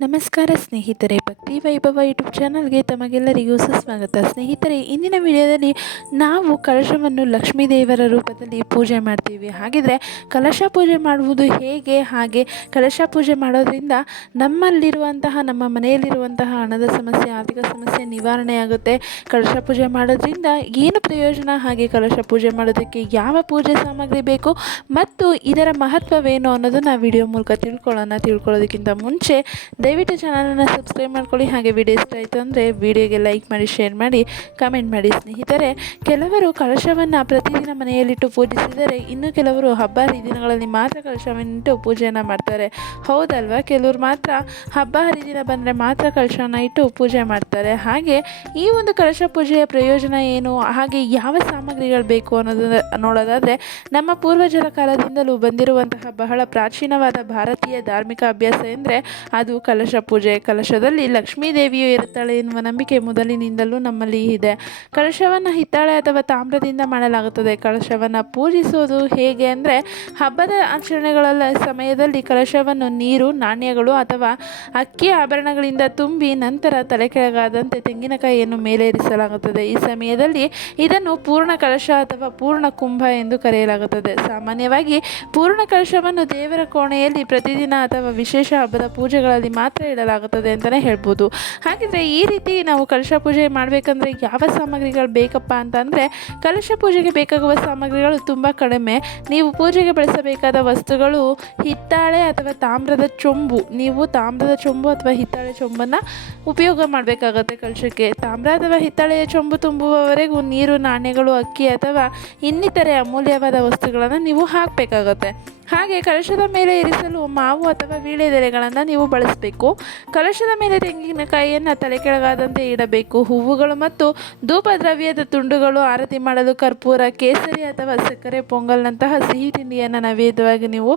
ನಮಸ್ಕಾರ ಸ್ನೇಹಿತರೆ, ಭಕ್ತಿ ವೈಭವ ಯೂಟ್ಯೂಬ್ ಚಾನಲ್ಗೆ ತಮಗೆಲ್ಲರಿಗೂ ಸುಸ್ವಾಗತ. ಸ್ನೇಹಿತರೆ, ಇಂದಿನ ವಿಡಿಯೋದಲ್ಲಿ ನಾವು ಕಲಶವನ್ನು ಲಕ್ಷ್ಮೀ ದೇವರ ರೂಪದಲ್ಲಿ ಪೂಜೆ ಮಾಡ್ತೀವಿ. ಹಾಗಿದ್ರೆ ಕಲಶ ಪೂಜೆ ಮಾಡುವುದು ಹೇಗೆ? ಹಾಗೆ ಕಲಶ ಪೂಜೆ ಮಾಡೋದ್ರಿಂದ ನಮ್ಮಲ್ಲಿರುವಂತಹ, ನಮ್ಮ ಮನೆಯಲ್ಲಿರುವಂತಹ ಹಣದ ಸಮಸ್ಯೆ, ಆರ್ಥಿಕ ಸಮಸ್ಯೆ ನಿವಾರಣೆ ಆಗುತ್ತೆ. ಕಲಶ ಪೂಜೆ ಮಾಡೋದ್ರಿಂದ ಏನು ಪ್ರಯೋಜನ? ಹಾಗೆ ಕಲಶ ಪೂಜೆ ಮಾಡೋದಕ್ಕೆ ಯಾವ ಪೂಜೆ ಸಾಮಗ್ರಿ ಬೇಕು? ಮತ್ತು ಇದರ ಮಹತ್ವವೇನು ಅನ್ನೋದನ್ನು ವಿಡಿಯೋ ಮೂಲಕ ತಿಳ್ಕೊಳ್ಳೋಣ. ತಿಳ್ಕೊಳ್ಳೋದಕ್ಕಿಂತ ಮುಂಚೆ ದಯವಿಟ್ಟು ಚಾನಲನ್ನು ಸಬ್ಸ್ಕ್ರೈಬ್ ಮಾಡ್ಕೊಳ್ಳಿ. ಹಾಗೆ ವಿಡಿಯೋ ಇಷ್ಟ ಆಯಿತು ಅಂದರೆ ವಿಡಿಯೋಗೆ ಲೈಕ್ ಮಾಡಿ, ಶೇರ್ ಮಾಡಿ, ಕಮೆಂಟ್ ಮಾಡಿ ಸ್ನೇಹಿತರೆ. ಕೆಲವರು ಕಳಶವನ್ನು ಪ್ರತಿದಿನ ಮನೆಯಲ್ಲಿಟ್ಟು ಪೂಜಿಸಿದರೆ ಇನ್ನು ಕೆಲವರು ಹಬ್ಬ ಹರಿದಿನಗಳಲ್ಲಿ ಮಾತ್ರ ಕಳಶವನ್ನಿಟ್ಟು ಪೂಜೆಯನ್ನು ಮಾಡ್ತಾರೆ. ಹೌದಲ್ವಾ? ಕೆಲವರು ಮಾತ್ರ ಹಬ್ಬ ಹರಿದಿನ ಬಂದರೆ ಮಾತ್ರ ಕಳಶವನ್ನು ಇಟ್ಟು ಪೂಜೆ ಮಾಡ್ತಾರೆ. ಹಾಗೆ ಈ ಒಂದು ಕಳಶ ಪೂಜೆಯ ಪ್ರಯೋಜನ ಏನು? ಹಾಗೆ ಯಾವ ಸಾಮಗ್ರಿಗಳು ಬೇಕು ಅನ್ನೋದು ನೋಡೋದಾದರೆ, ನಮ್ಮ ಪೂರ್ವಜರ ಕಾಲದಿಂದಲೂ ಬಂದಿರುವಂತಹ ಬಹಳ ಪ್ರಾಚೀನವಾದ ಭಾರತೀಯ ಧಾರ್ಮಿಕ ಅಭ್ಯಾಸ ಎಂದರೆ ಅದು ಕಲಶ ಪೂಜೆ, ಕಲಶದಲ್ಲಿ ಲಕ್ಷ್ಮೀ ದೇವಿಯು ಇರುತ್ತಾಳೆ ಎನ್ನುವ ನಂಬಿಕೆ ಮೊದಲಿನಿಂದಲೂ ನಮ್ಮಲ್ಲಿ ಇದೆ. ಕಲಶವನ್ನು ಹಿತ್ತಾಳೆ ಅಥವಾ ತಾಮ್ರದಿಂದ ಮಾಡಲಾಗುತ್ತದೆ. ಕಲಶವನ್ನು ಪೂಜಿಸುವುದು ಹೇಗೆ ಅಂದರೆ, ಹಬ್ಬದ ಆಚರಣೆಗಳ ಸಮಯದಲ್ಲಿ ಕಲಶವನ್ನು ನೀರು, ನಾಣ್ಯಗಳು ಅಥವಾ ಅಕ್ಕಿ ಆಭರಣಗಳಿಂದ ತುಂಬಿ ನಂತರ ತಲೆ ಕೆಳಗಾದಂತೆ ತೆಂಗಿನಕಾಯಿಯನ್ನು ಮೇಲೇರಿಸಲಾಗುತ್ತದೆ. ಈ ಸಮಯದಲ್ಲಿ ಇದನ್ನು ಪೂರ್ಣ ಕಲಶ ಅಥವಾ ಪೂರ್ಣ ಕುಂಭ ಎಂದು ಕರೆಯಲಾಗುತ್ತದೆ. ಸಾಮಾನ್ಯವಾಗಿ ಪೂರ್ಣ ಕಲಶವನ್ನು ದೇವರ ಕೋಣೆಯಲ್ಲಿ ಪ್ರತಿದಿನ ಅಥವಾ ವಿಶೇಷ ಹಬ್ಬದ ಪೂಜೆಗಳಲ್ಲಿ ಮಾತ್ರ ಇಡಲಾಗುತ್ತದೆ ಅಂತಲೇ ಹೇಳ್ಬೋದು. ಹಾಗಿದ್ರೆ ಈ ರೀತಿ ನಾವು ಕಲಶ ಪೂಜೆ ಮಾಡಬೇಕಂದ್ರೆ ಯಾವ ಸಾಮಗ್ರಿಗಳು ಬೇಕಪ್ಪ ಅಂತಂದರೆ ಕಲಶ ಪೂಜೆಗೆ ಬೇಕಾಗುವ ಸಾಮಗ್ರಿಗಳು ತುಂಬ ಕಡಿಮೆ. ನೀವು ಪೂಜೆಗೆ ಬಳಸಬೇಕಾದ ವಸ್ತುಗಳು ಹಿತ್ತಾಳೆ ಅಥವಾ ತಾಮ್ರದ ಚೊಂಬು. ನೀವು ತಾಮ್ರದ ಚೊಂಬು ಅಥವಾ ಹಿತ್ತಾಳೆ ಚೊಂಬನ್ನು ಉಪಯೋಗ ಮಾಡಬೇಕಾಗತ್ತೆ ಕಲಶಕ್ಕೆ. ತಾಮ್ರ ಅಥವಾ ಹಿತ್ತಾಳೆಯ ಚೊಂಬು ತುಂಬುವವರೆಗೂ ನೀರು, ನಾಣ್ಯಗಳು, ಅಕ್ಕಿ ಅಥವಾ ಇನ್ನಿತರೆ ಅಮೂಲ್ಯವಾದ ವಸ್ತುಗಳನ್ನು ನೀವು ಹಾಕಬೇಕಾಗತ್ತೆ. ಹಾಗೆ ಕಲಶದ ಮೇಲೆ ಇರಿಸಲು ಮಾವು ಅಥವಾ ವೀಳ್ಯದೆಲೆಗಳನ್ನು ನೀವು ಬಳಸಬೇಕು. ಕಲಶದ ಮೇಲೆ ತೆಂಗಿನಕಾಯಿಯನ್ನು ತಲೆ ಕೆಳಗಾದಂತೆ ಇಡಬೇಕು. ಹೂವುಗಳು ಮತ್ತು ಧೂಪ ದ್ರವ್ಯದ ತುಂಡುಗಳು ಆರತಿ ಮಾಡಲು ಕರ್ಪೂರ, ಕೇಸರಿ ಅಥವಾ ಸಕ್ಕರೆ ಪೊಂಗಲ್ನಂತಹ ಸಿಹಿ ತಿಂಡಿಯನ್ನು ನೈವೇದ್ಯವಾಗಿ ನೀವು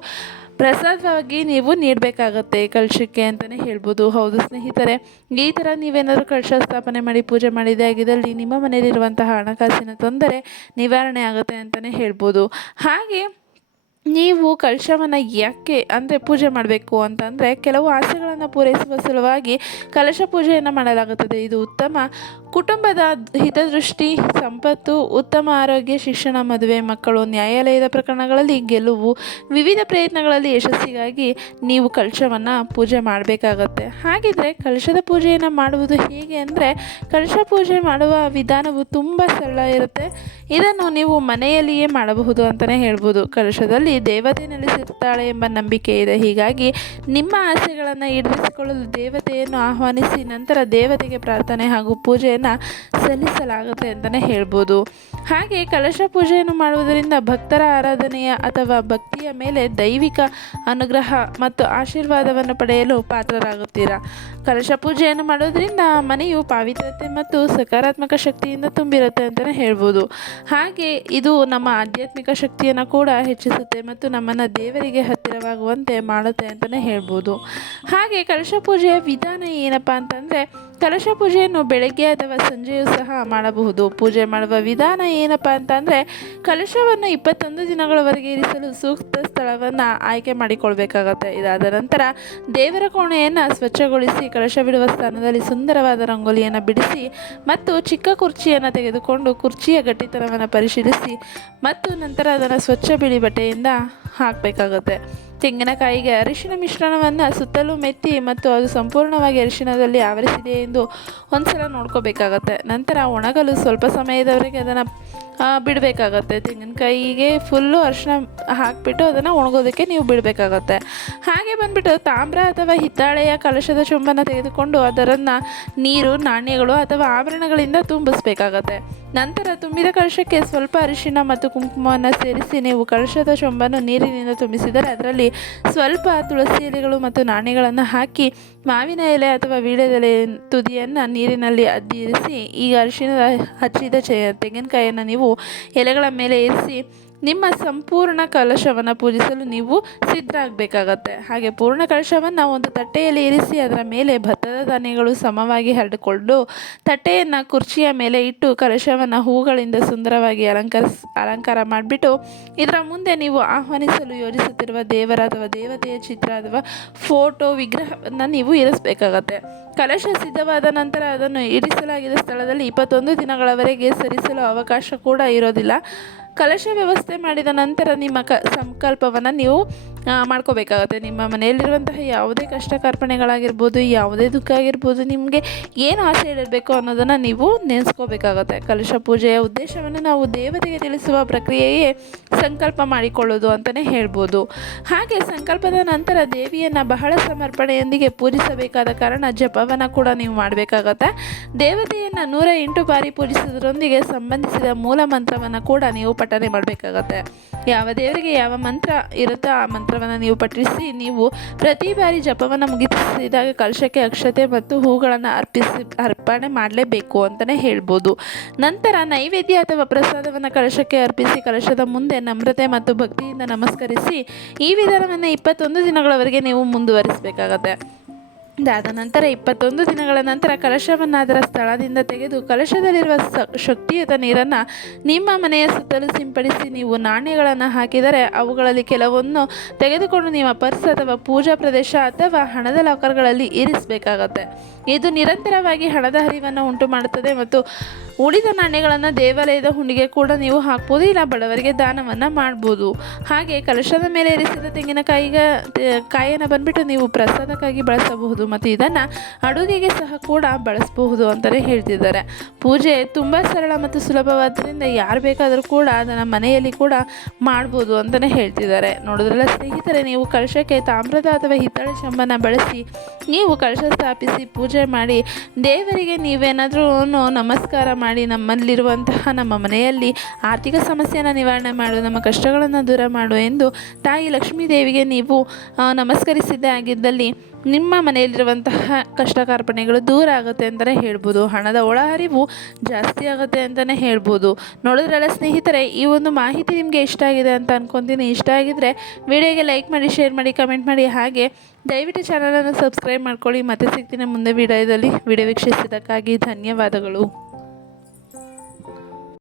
ಪ್ರಸಾದವಾಗಿ ನೀವು ನೀಡಬೇಕಾಗತ್ತೆ. ಕಲಶಕ್ಕೆ ಅಂತಲೇ ಹೇಳ್ಬೋದು. ಹೌದು ಸ್ನೇಹಿತರೆ, ಈ ಥರ ನೀವೇನಾದರೂ ಕಲಶ ಸ್ಥಾಪನೆ ಮಾಡಿ ಪೂಜೆ ಮಾಡಿದೆ ಆಗಿದ್ದಲ್ಲಿ ನಿಮ್ಮ ಮನೆಯಲ್ಲಿರುವಂತಹ ಹಣಕಾಸಿನ ತೊಂದರೆ ನಿವಾರಣೆ ಆಗುತ್ತೆ ಅಂತಲೇ ಹೇಳ್ಬೋದು. ಹಾಗೆ ನೀವು ಕಲಶವನ್ನು ಯಾಕೆ ಅಂದರೆ ಪೂಜೆ ಮಾಡಬೇಕು ಅಂತಂದರೆ ಕೆಲವು ಆಸೆಗಳನ್ನು ಪೂರೈಸುವ ಸಲುವಾಗಿ ಕಲಶ ಪೂಜೆಯನ್ನು ಮಾಡಲಾಗುತ್ತದೆ. ಇದು ಉತ್ತಮ ಕುಟುಂಬದ ಹಿತದೃಷ್ಟಿ, ಸಂಪತ್ತು, ಉತ್ತಮ ಆರೋಗ್ಯ, ಶಿಕ್ಷಣ, ಮದುವೆ, ಮಕ್ಕಳು, ನ್ಯಾಯಾಲಯದ ಪ್ರಕರಣಗಳಲ್ಲಿ ಗೆಲುವು, ವಿವಿಧ ಪ್ರಯತ್ನಗಳಲ್ಲಿ ಯಶಸ್ಸಿಗಾಗಿ ನೀವು ಕಲಶವನ್ನು ಪೂಜೆ ಮಾಡಬೇಕಾಗತ್ತೆ. ಹಾಗಿದ್ರೆ ಕಲಶದ ಪೂಜೆಯನ್ನು ಮಾಡುವುದು ಹೇಗೆ ಅಂದರೆ ಕಲಶ ಪೂಜೆ ಮಾಡುವ ವಿಧಾನವು ತುಂಬ ಸರಳ ಇರುತ್ತೆ. ಇದನ್ನು ನೀವು ಮನೆಯಲ್ಲಿಯೇ ಮಾಡಬಹುದು ಅಂತಲೇ ಹೇಳ್ಬೋದು. ಕಲಶದಲ್ಲಿ ದೇವತೆ ನೆಲೆಸಿರ್ತಾಳೆ ಎಂಬ ನಂಬಿಕೆ ಇದೆ. ಹೀಗಾಗಿ ನಿಮ್ಮ ಆಸೆಗಳನ್ನು ಈಡೇರಿಸಿಕೊಳ್ಳಲು ದೇವತೆಯನ್ನು ಆಹ್ವಾನಿಸಿ ನಂತರ ದೇವತೆಗೆ ಪ್ರಾರ್ಥನೆ ಹಾಗೂ ಪೂಜೆಯನ್ನು ಸಲ್ಲಿಸಲಾಗುತ್ತೆ ಅಂತಲೇ ಹೇಳ್ಬೋದು. ಹಾಗೆ ಕಲಶ ಪೂಜೆಯನ್ನು ಮಾಡುವುದರಿಂದ ಭಕ್ತರ ಆರಾಧನೆಯ ಅಥವಾ ಭಕ್ತಿಯ ಮೇಲೆ ದೈವಿಕ ಅನುಗ್ರಹ ಮತ್ತು ಆಶೀರ್ವಾದವನ್ನು ಪಡೆಯಲು ಪಾತ್ರರಾಗುತ್ತೀರಾ? ಕಲಶ ಪೂಜೆಯನ್ನು ಮಾಡೋದ್ರಿಂದ ಮನೆಯು ಪಾವಿತ್ರತೆ ಮತ್ತು ಸಕಾರಾತ್ಮಕ ಶಕ್ತಿಯಿಂದ ತುಂಬಿರುತ್ತೆ ಅಂತಲೇ ಹೇಳ್ಬೋದು. ಹಾಗೆ ಇದು ನಮ್ಮ ಆಧ್ಯಾತ್ಮಿಕ ಶಕ್ತಿಯನ್ನು ಕೂಡ ಹೆಚ್ಚಿಸುತ್ತೆ ಮತ್ತು ನಮ್ಮನ್ನು ದೇವರಿಗೆ ಹತ್ತಿರವಾಗುವಂತೆ ಮಾಡುತ್ತೆ ಅಂತಲೇ ಹೇಳ್ಬೋದು. ಹಾಗೆ ಕಲಶ ಪೂಜೆಯ ವಿಧಾನ ಏನಪ್ಪ ಅಂತಂದರೆ ಕಲಶ ಪೂಜೆಯನ್ನು ಬೆಳಗ್ಗೆ ಅಥವಾ ಸಂಜೆಯೂ ಸಹ ಮಾಡಬಹುದು. ಪೂಜೆ ಮಾಡುವ ವಿಧಾನ ಏನಪ್ಪ ಅಂತಂದರೆ, ಕಲಶವನ್ನು ಇಪ್ಪತ್ತೊಂದು ದಿನಗಳವರೆಗೆ ಇರಿಸಲು ಸೂಕ್ತ ಸ್ಥಳವನ್ನು ಆಯ್ಕೆ ಮಾಡಿಕೊಳ್ಬೇಕಾಗತ್ತೆ. ಇದಾದ ನಂತರ ದೇವರ ಕೋಣೆಯನ್ನು ಸ್ವಚ್ಛಗೊಳಿಸಿ, ಕಲಶವಿಡುವ ಸ್ಥಾನದಲ್ಲಿ ಸುಂದರವಾದ ರಂಗೋಲಿಯನ್ನು ಬಿಡಿಸಿ ಮತ್ತು ಚಿಕ್ಕ ಕುರ್ಚಿಯನ್ನು ತೆಗೆದುಕೊಂಡು ಕುರ್ಚಿಯ ಗಟ್ಟಿತನವನ್ನು ಪರಿಶೀಲಿಸಿ ಮತ್ತು ನಂತರ ಅದನ್ನು ಸ್ವಚ್ಛ ಬಿಳಿ ಬಟ್ಟೆಯಿಂದ ಹಾಕಬೇಕಾಗುತ್ತೆ. ತೆಂಗಿನಕಾಯಿಗೆ ಅರಿಶಿನ ಮಿಶ್ರಣವನ್ನು ಸುತ್ತಲೂ ಮೆತ್ತಿ ಮತ್ತು ಅದು ಸಂಪೂರ್ಣವಾಗಿ ಅರಿಶಿಣದಲ್ಲಿ ಆವರಿಸಿದೆ ಎಂದು ಒಂದ್ಸಲ ನೋಡ್ಕೋಬೇಕಾಗತ್ತೆ. ನಂತರ ಒಣಗಲು ಸ್ವಲ್ಪ ಸಮಯದವರೆಗೆ ಅದನ್ನು ಬಿಡಬೇಕಾಗತ್ತೆ. ತೆಂಗಿನಕಾಯಿಗೆ ಫುಲ್ಲು ಅರಿಶಿನ ಹಾಕಿಬಿಟ್ಟು ಅದನ್ನು ಒಣಗೋದಕ್ಕೆ ನೀವು ಬಿಡಬೇಕಾಗತ್ತೆ. ಹಾಗೆ ಬಂದುಬಿಟ್ಟು ತಾಮ್ರ ಅಥವಾ ಹಿತ್ತಾಳೆಯ ಕಲಶದ ಚುಂಬನ ತೆಗೆದುಕೊಂಡು ಅದರನ್ನು ನೀರು, ನಾಣ್ಯಗಳು ಅಥವಾ ಆಭರಣಗಳಿಂದ ತುಂಬಿಸ್ಬೇಕಾಗತ್ತೆ. ನಂತರ ತುಂಬಿದ ಕಳಶಕ್ಕೆ ಸ್ವಲ್ಪ ಅರಿಶಿನ ಮತ್ತು ಕುಂಕುಮವನ್ನು ಸೇರಿಸಿ ನೀವು ಕಳಶದ ಚೊಂಬನ್ನು ನೀರಿನಿಂದ ತುಂಬಿಸಿದರೆ ಅದರಲ್ಲಿ ಸ್ವಲ್ಪ ತುಳಸಿ ಎಲೆಗಳು ಮತ್ತು ನಾಣ್ಯಗಳನ್ನು ಹಾಕಿ ಮಾವಿನ ಎಲೆ ಅಥವಾ ವೀಳ್ಯದೆಲೆ ತುದಿಯನ್ನು ನೀರಿನಲ್ಲಿ ಅದ್ದಿರಿಸಿ, ಈಗ ಅರಿಶಿನ ಹಚ್ಚಿದ ತೆಂಗಿನಕಾಯಿಯನ್ನು ನೀವು ಎಲೆಗಳ ಮೇಲೆ ಇರಿಸಿ ನಿಮ್ಮ ಸಂಪೂರ್ಣ ಕಲಶವನ್ನು ಪೂಜಿಸಲು ನೀವು ಸಿದ್ಧರಾಗಬೇಕಾಗತ್ತೆ. ಹಾಗೆ ಪೂರ್ಣ ಕಲಶವನ್ನು ಒಂದು ತಟ್ಟೆಯಲ್ಲಿ ಇರಿಸಿ ಅದರ ಮೇಲೆ ಭತ್ತದ ಧಾನ್ಯಗಳು ಸಮವಾಗಿ ಹರಡಿಕೊಂಡು ತಟ್ಟೆಯನ್ನು ಕುರ್ಚಿಯ ಮೇಲೆ ಇಟ್ಟು ಕಲಶವನ್ನು ಹೂಗಳಿಂದ ಸುಂದರವಾಗಿ ಅಲಂಕರಿಸ್, ಅಲಂಕಾರ ಮಾಡಿಬಿಟ್ಟು ಇದರ ಮುಂದೆ ನೀವು ಆಹ್ವಾನಿಸಲು ಯೋಜಿಸುತ್ತಿರುವ ದೇವರ ಅಥವಾ ದೇವತೆಯ ಚಿತ್ರ ಅಥವಾ ಫೋಟೋ ವಿಗ್ರಹವನ್ನು ನೀವು ಇರಿಸಬೇಕಾಗತ್ತೆ. ಕಲಶ ಸಿದ್ಧವಾದ ನಂತರ ಅದನ್ನು ಇರಿಸಲಾಗಿದ್ದ ಸ್ಥಳದಲ್ಲಿ ಇಪ್ಪತ್ತೊಂದು ದಿನಗಳವರೆಗೆ ಸರಿಸಲು ಅವಕಾಶ ಕೂಡ ಇರೋದಿಲ್ಲ. ಕಲಶ ವ್ಯವಸ್ಥೆ ಮಾಡಿದ ನಂತರ ನಿಮ್ಮ ಕ ಸಂಕಲ್ಪವನ್ನು ನೀವು ಮಾಡ್ಕೋಬೇಕಾಗತ್ತೆ. ನಿಮ್ಮ ಮನೆಯಲ್ಲಿರುವಂತಹ ಯಾವುದೇ ಕಷ್ಟ ಕಾರ್ಪಣೆಗಳಾಗಿರ್ಬೋದು ಯಾವುದೇ ದುಃಖ ಆಗಿರ್ಬೋದು, ನಿಮಗೆ ಏನು ಆಸೆ ಇಡಬೇಕು ಅನ್ನೋದನ್ನು ನೀವು ನೆನೆಸ್ಕೋಬೇಕಾಗತ್ತೆ. ಕಲಶ ಪೂಜೆಯ ಉದ್ದೇಶವನ್ನು ನಾವು ದೇವತೆಗೆ ತಿಳಿಸುವ ಪ್ರಕ್ರಿಯೆಯೇ ಸಂಕಲ್ಪ ಮಾಡಿಕೊಳ್ಳೋದು ಅಂತಲೇ ಹೇಳ್ಬೋದು. ಹಾಗೆ ಸಂಕಲ್ಪದ ನಂತರ ದೇವಿಯನ್ನು ಬಹಳ ಸಮರ್ಪಣೆಯೊಂದಿಗೆ ಪೂಜಿಸಬೇಕಾದ ಕಾರಣ ಜಪವನ್ನು ಕೂಡ ನೀವು ಮಾಡಬೇಕಾಗತ್ತೆ. ದೇವತೆಯನ್ನು ನೂರ ಎಂಟು ಬಾರಿ ಪೂಜಿಸೋದ್ರೊಂದಿಗೆ ಸಂಬಂಧಿಸಿದ ಮೂಲ ಮಂತ್ರವನ್ನು ಕೂಡ ನೀವು ಪಠನೆ ಮಾಡಬೇಕಾಗತ್ತೆ. ಯಾವ ದೇವರಿಗೆ ಯಾವ ಮಂತ್ರ ಇರುತ್ತೋ ಆ ಮಂತ್ರವನ್ನು ನೀವು ಪಠಿಸಿ, ನೀವು ಪ್ರತಿ ಬಾರಿ ಜಪವನ್ನು ಮುಗಿಸಿದಾಗ ಕಲಶಕ್ಕೆ ಅಕ್ಷತೆ ಮತ್ತು ಹೂಗಳನ್ನು ಅರ್ಪಿಸಿ, ಅರ್ಪಣೆ ಮಾಡಲೇಬೇಕು ಅಂತಲೇ ಹೇಳ್ಬೋದು. ನಂತರ ನೈವೇದ್ಯ ಅಥವಾ ಪ್ರಸಾದವನ್ನು ಕಲಶಕ್ಕೆ ಅರ್ಪಿಸಿ, ಕಲಶದ ಮುಂದೆ ನಮ್ರತೆ ಮತ್ತು ಭಕ್ತಿಯಿಂದ ನಮಸ್ಕರಿಸಿ, ಈ ವಿಧಾನವನ್ನು ಇಪ್ಪತ್ತೊಂದು ದಿನಗಳವರೆಗೆ ನೀವು ಮುಂದುವರಿಸಬೇಕಾಗತ್ತೆ. ಇದಾದ ನಂತರ ಇಪ್ಪತ್ತೊಂದು ದಿನಗಳ ನಂತರ ಕಲಶವನ್ನು ಅದರ ಸ್ಥಳದಿಂದ ತೆಗೆದು ಕಲಶದಲ್ಲಿರುವ ಶಕ್ತಿಯುತ ನೀರನ್ನು ನಿಮ್ಮ ಮನೆಯ ಸುತ್ತಲೂ ಸಿಂಪಡಿಸಿ ನೀವು ನಾಣ್ಯಗಳನ್ನು ಹಾಕಿದರೆ ಅವುಗಳಲ್ಲಿ ಕೆಲವನ್ನು ತೆಗೆದುಕೊಂಡು ನಿಮ್ಮ ಪರ್ಸ್ ಅಥವಾ ಪೂಜಾ ಪ್ರದೇಶ ಅಥವಾ ಹಣದ ಲಾಕರ್ಗಳಲ್ಲಿ ಇರಿಸಬೇಕಾಗತ್ತೆ. ಇದು ನಿರಂತರವಾಗಿ ಹಣದ ಹರಿವನ್ನು ಉಂಟು ಮಾಡುತ್ತದೆ ಮತ್ತು ಉಳಿದ ನಾಣ್ಯಗಳನ್ನು ದೇವಾಲಯದ ಹುಂಡಿಗೆ ಕೂಡ ನೀವು ಹಾಕ್ಬೋದು, ಇಲ್ಲ ಬಡವರಿಗೆ ದಾನವನ್ನು ಮಾಡ್ಬೋದು. ಹಾಗೆ ಕಲಶದ ಮೇಲೆ ಇರಿಸಿದ ತೆಂಗಿನಕಾಯಿಗ ಕಾಯನ್ನು ಬಂದ್ಬಿಟ್ಟು ನೀವು ಪ್ರಸಾದಕ್ಕಾಗಿ ಬಳಸಬಹುದು ಮತ್ತು ಇದನ್ನು ಅಡುಗೆಗೆ ಸಹ ಕೂಡ ಬಳಸಬಹುದು ಅಂತಲೇ ಹೇಳ್ತಿದ್ದಾರೆ. ಪೂಜೆ ತುಂಬ ಸರಳ ಮತ್ತು ಸುಲಭವಾದ್ದರಿಂದ ಯಾರು ಬೇಕಾದರೂ ಕೂಡ ಅದನ್ನು ಮನೆಯಲ್ಲಿ ಕೂಡ ಮಾಡ್ಬೋದು ಅಂತಲೇ ಹೇಳ್ತಿದ್ದಾರೆ. ನೋಡಿದ್ರಲ್ಲ ಸ್ನೇಹಿತರೆ, ನೀವು ಕಲಶಕ್ಕೆ ತಾಮ್ರದ ಅಥವಾ ಹಿತ್ತಳೆ ಚೆಂಬನ್ನು ಬಳಸಿ, ನೀವು ಕಲಶ ಸ್ಥಾಪಿಸಿ ಪೂಜೆ ಮಾಡಿ ದೇವರಿಗೆ ನೀವೇನಾದರೂ ನಮಸ್ಕಾರ ಮಾಡಿ ನಮ್ಮಲ್ಲಿರುವಂತಹ ನಮ್ಮ ಮನೆಯಲ್ಲಿ ಆರ್ಥಿಕ ಸಮಸ್ಯೆಯನ್ನು ನಿವಾರಣೆ ಮಾಡು, ನಮ್ಮ ಕಷ್ಟಗಳನ್ನು ದೂರ ಮಾಡು ಎಂದು ತಾಯಿ ಲಕ್ಷ್ಮೀದೇವಿಗೆ ನೀವು ನಮಸ್ಕರಿಸಿದ್ದೇ ಆಗಿದ್ದಲ್ಲಿ ನಿಮ್ಮ ಮನೆಯಲ್ಲಿರುವಂತಹ ಕಷ್ಟ ಕಾರ್ಪಣ್ಯಗಳು ದೂರ ಆಗುತ್ತೆ ಅಂತಲೇ ಹೇಳ್ಬೋದು. ಹಣದ ಒಳಹರಿವು ಜಾಸ್ತಿ ಆಗುತ್ತೆ ಅಂತಲೇ ಹೇಳ್ಬೋದು. ನೋಡಿದ್ರಲ್ಲ ಸ್ನೇಹಿತರೆ, ಈ ಒಂದು ಮಾಹಿತಿ ನಿಮಗೆ ಇಷ್ಟ ಆಗಿದೆ ಅಂತ ಅನ್ಕೊತೀನಿ. ಇಷ್ಟ ಆಗಿದ್ದರೆ ವಿಡಿಯೋಗೆ ಲೈಕ್ ಮಾಡಿ, ಶೇರ್ ಮಾಡಿ, ಕಮೆಂಟ್ ಮಾಡಿ. ಹಾಗೆ ದಯವಿಟ್ಟು ಚಾನಲನ್ನು ಸಬ್ಸ್ಕ್ರೈಬ್ ಮಾಡ್ಕೊಳ್ಳಿ. ಮತ್ತೆ ಸಿಗ್ತೀನಿ ಮುಂದೆ ವಿಡಿಯೋದಲ್ಲಿ. ವಿಡಿಯೋ ವೀಕ್ಷಿಸಿದ್ದಕ್ಕಾಗಿ ಧನ್ಯವಾದಗಳು.